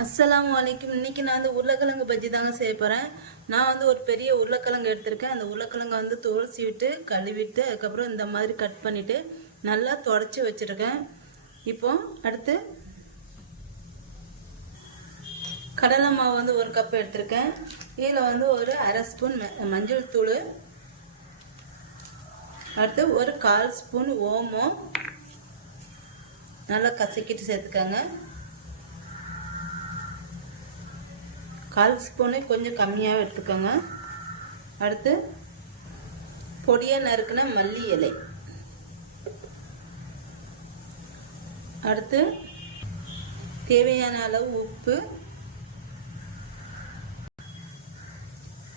அஸ்ஸலாமு அலைக்கும். இன்னைக்கு நான் வந்து உருளைக்கிழங்கு பஜ்ஜி தாங்க செய்ய போகிறேன். நான் வந்து ஒரு பெரிய உருளைக்கிழங்கு எடுத்திருக்கேன். அந்த உருளைக்கிழங்கை வந்து துளசி விட்டு கழுவிட்டு அதுக்கப்புறம் இந்த மாதிரி கட் பண்ணிவிட்டு நல்லா தொடச்சி வச்சுருக்கேன். இப்போ அடுத்து கடலை மாவு வந்து ஒரு கப் எடுத்திருக்கேன். இதில் வந்து ஒரு அரை ஸ்பூன் மஞ்சள் தூள், அடுத்து ஒரு 1/4 ஸ்பூன் ஓமம் நல்லா கசக்கிட்டு சேர்த்துக்கோங்க. 1/4 ஸ்பூனு கொஞ்சம் கம்மியாக எடுத்துக்கோங்க. அடுத்து பொடியாக நறுக்கின மல்லி இலை, அடுத்து தேவையான அளவு உப்பு,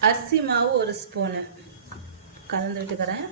அரிசி மாவு ஒரு ஸ்பூனு கலந்து விட்டுக்கிறேன்.